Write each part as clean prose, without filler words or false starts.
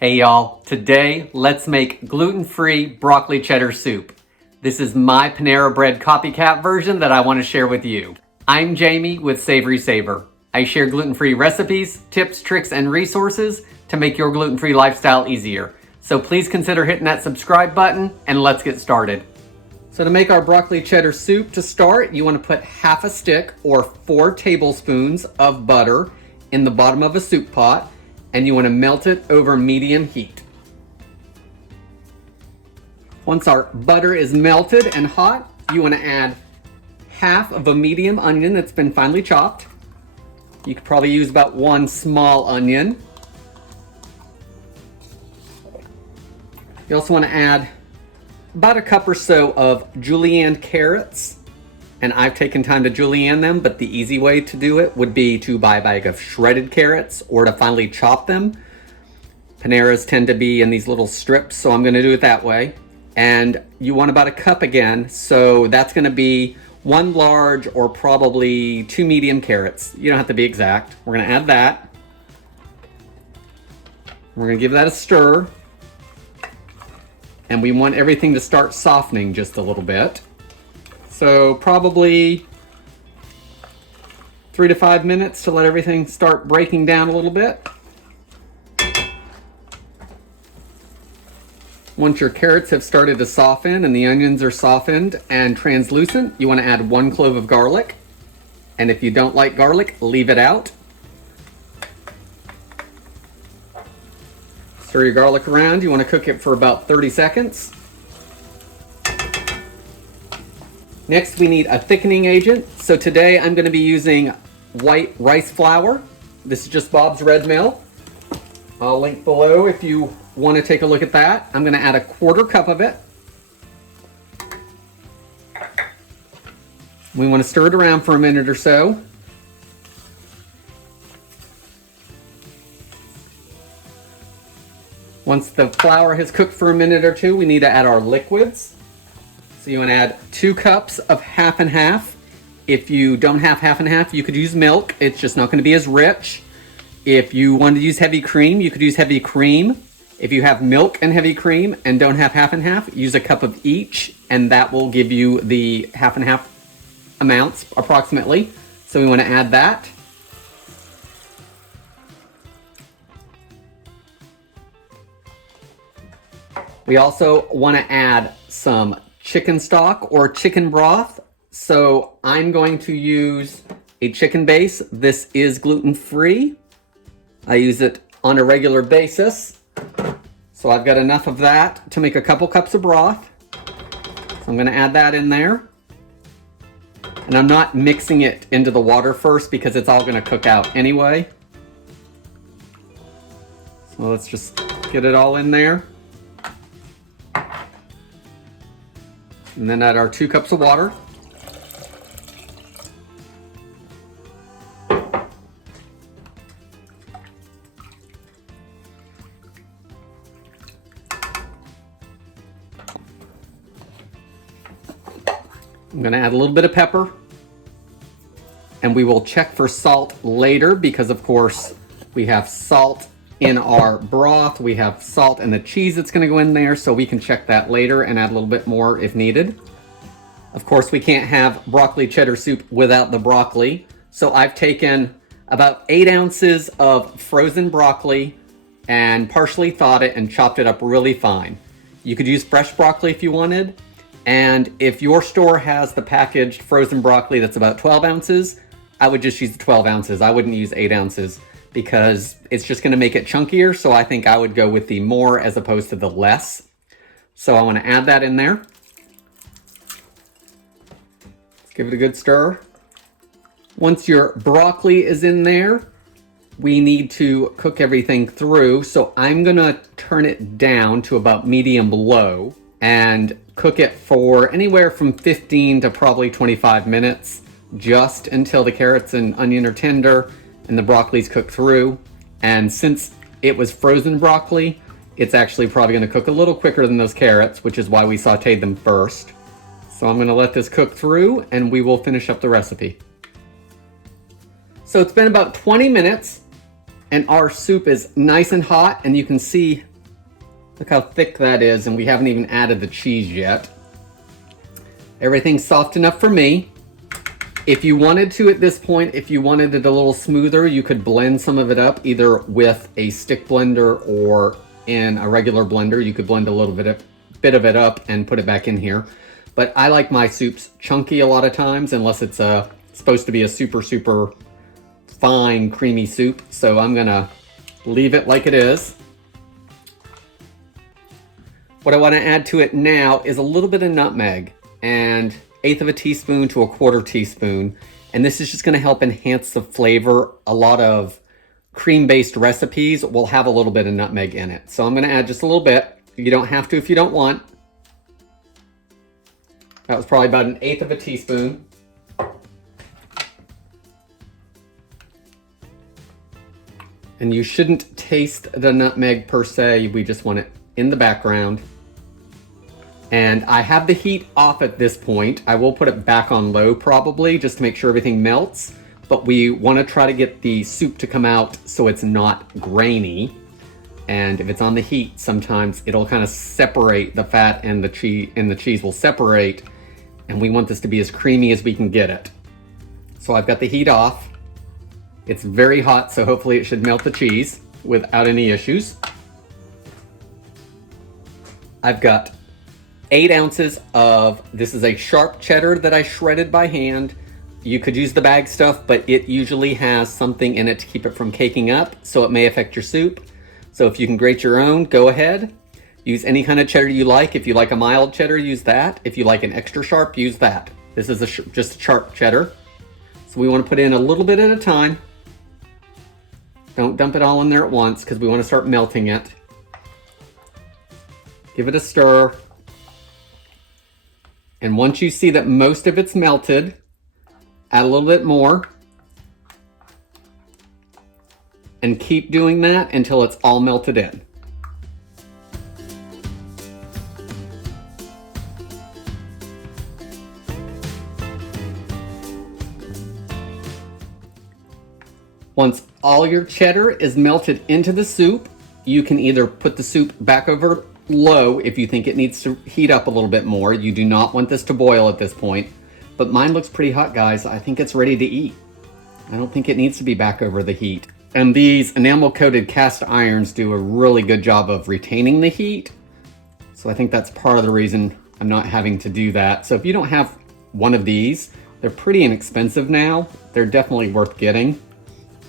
Hey y'all, today let's make gluten-free broccoli cheddar soup. This is my Panera Bread Copycat version that I want to share with you. I'm Jamie with SavorySaver. I share gluten-free recipes, tips, tricks, and resources to make your gluten-free lifestyle easier. So please consider hitting that subscribe button and let's get started. So to make our broccoli cheddar soup, to start, you want to put half a stick or 4 tablespoons of butter in the bottom of a soup pot, and you want to melt it over medium heat. Once our butter is melted and hot, you want to add half of a medium onion that's been finely chopped. You could probably use about 1 small onion. You also want to add about a cup or so of julienne carrots, and I've taken time to julienne them, but the easy way to do it would be to buy a bag of shredded carrots or to finely chop them. Paneras tend to be in these little strips, so I'm going to do it that way. And you want about a cup again, so that's going to be 1 large or probably 2 medium carrots. You don't have to be exact. We're going to add that. We're going to give that a stir. And we want everything to start softening just a little bit. So probably 3 to 5 minutes to let everything start breaking down a little bit. Once your carrots have started to soften and the onions are softened and translucent, you want to add 1 clove of garlic. And if you don't like garlic, leave it out. Stir your garlic around. You want to cook it for about 30 seconds. Next, we need a thickening agent. So today I'm going to be using white rice flour. This is just Bob's Red Mill. I'll link below if you want to take a look at that. I'm going to add a 1/4 cup of it. We want to stir it around for a minute or so. Once the flour has cooked for a minute or two, we need to add our liquids. So you want to add 2 cups of half and half. If you don't have half and half, you could use milk. It's just not going to be as rich. If you want to use heavy cream, you could use heavy cream. If you have milk and heavy cream and don't have half and half, use a cup of each, and that will give you the half and half amounts approximately. So we want to add that. We also want to add some chicken stock or chicken broth. So I'm going to use a chicken base. This is gluten-free. I use it on a regular basis. So I've got enough of that to make a couple cups of broth. So I'm going to add that in there. And I'm not mixing it into the water first because it's all going to cook out anyway. So let's just get it all in there. And then add our 2 cups of water. I'm going to add a little bit of pepper. And we will check for salt later because, of course, we have salt in our broth. We have salt and the cheese that's going to go in there, so we can check that later and add a little bit more if needed. Of course, we can't have broccoli cheddar soup without the broccoli. So I've taken about 8 ounces of frozen broccoli and partially thawed it and chopped it up really fine. You could use fresh broccoli if you wanted. And if your store has the packaged frozen broccoli that's about 12 ounces, I would just use the 12 ounces. I wouldn't use 8 ounces. Because it's just going to make it chunkier, so I think I would go with the more as opposed to the less. So I want to add that in there. Let's give it a good stir. Once your broccoli is in there, we need to cook everything through. So I'm going to turn it down to about medium low and cook it for anywhere from 15 to probably 25 minutes, just until the carrots and onion are tender and the broccoli's cooked through. And since it was frozen broccoli, it's actually probably going to cook a little quicker than those carrots, which is why we sauteed them first. So I'm going to let this cook through and we will finish up the recipe. So it's been about 20 minutes and our soup is nice and hot, and you can see Look how thick that is, and we haven't even added the cheese yet. Everything's soft enough for me. If you wanted to at this point, if you wanted it a little smoother, you could blend some of it up either with a stick blender or in a regular blender. You could blend a little bit of it up and put it back in here. But I like my soups chunky a lot of times, unless it's supposed to be a super, super fine, creamy soup. So I'm gonna leave it like it is. What I want to add to it now is a little bit of nutmeg, and 1/8 of a teaspoon to 1/4 teaspoon. And this is just going to help enhance the flavor. A lot of cream-based recipes will have a little bit of nutmeg in it. So I'm going to add just a little bit. You don't have to if you don't want. That was probably about 1/8 of a teaspoon. And you shouldn't taste the nutmeg per se. We just want it in the background. And I have the heat off at this point. I will put it back on low probably just to make sure everything melts. But we want to try to get the soup to come out so it's not grainy. And if it's on the heat, sometimes it'll kind of separate the fat, and the cheese will separate. And we want this to be as creamy as we can get it. So I've got the heat off. It's very hot, so hopefully it should melt the cheese without any issues. I've got 8 ounces of, this is a sharp cheddar that I shredded by hand. You could use the bag stuff, but it usually has something in it to keep it from caking up, so it may affect your soup. So if you can grate your own, go ahead. Use any kind of cheddar you like. If you like a mild cheddar, use that. If you like an extra sharp, use that. This is just a sharp cheddar. So we want to put in a little bit at a time. Don't dump it all in there at once because we want to start melting it. Give it a stir. And once you see that most of it's melted, add a little bit more. And keep doing that until it's all melted in. Once all your cheddar is melted into the soup, you can either put the soup back over low if you think it needs to heat up a little bit more. You do not want this to boil at this point. But mine looks pretty hot, guys. I think it's ready to eat. I don't think it needs to be back over the heat. And these enamel-coated cast irons do a really good job of retaining the heat. So I think that's part of the reason I'm not having to do that. So if you don't have one of these, they're pretty inexpensive now. They're definitely worth getting.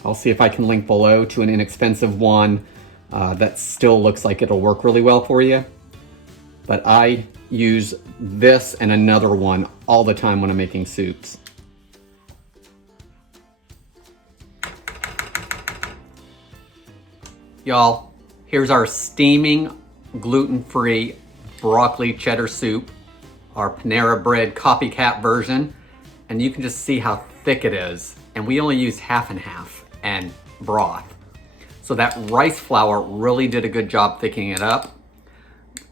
I'll see if I can link below to an inexpensive one that still looks like it'll work really well for you. But I use this and another one all the time when I'm making soups. Y'all, here's our steaming, gluten-free broccoli cheddar soup, our Panera Bread Copycat version. And you can just see how thick it is. And we only used half and half and broth. So that rice flour really did a good job thickening it up.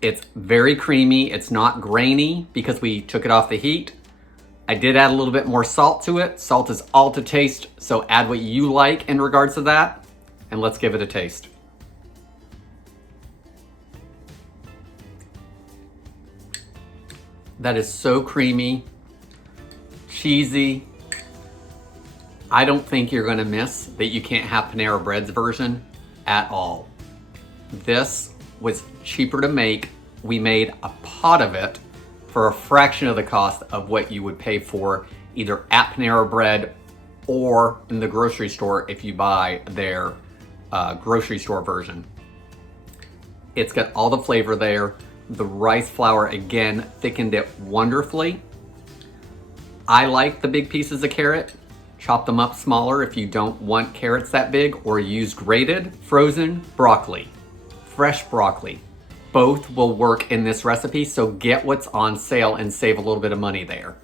It's very creamy. It's not grainy because we took it off the heat. I did add a little bit more salt to it. Salt is all to taste, so add what you like in regards to that. And let's give it a taste. That is so creamy, cheesy. I don't think you're gonna miss that you can't have Panera Bread's version at all. This was cheaper to make. We made a pot of it for a fraction of the cost of what you would pay for either at Panera Bread or in the grocery store if you buy their grocery store version. It's got all the flavor there. The rice flour, again, thickened it wonderfully. I like the big pieces of carrot. Chop them up smaller if you don't want carrots that big, or use grated, frozen broccoli, fresh broccoli. Both will work in this recipe, so get what's on sale and save a little bit of money there.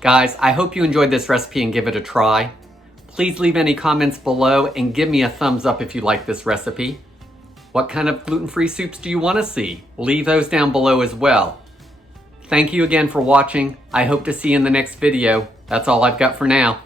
Guys, I hope you enjoyed this recipe and give it a try. Please leave any comments below and give me a thumbs up if you like this recipe. What kind of gluten-free soups do you want to see? Leave those down below as well. Thank you again for watching. I hope to see you in the next video. That's all I've got for now.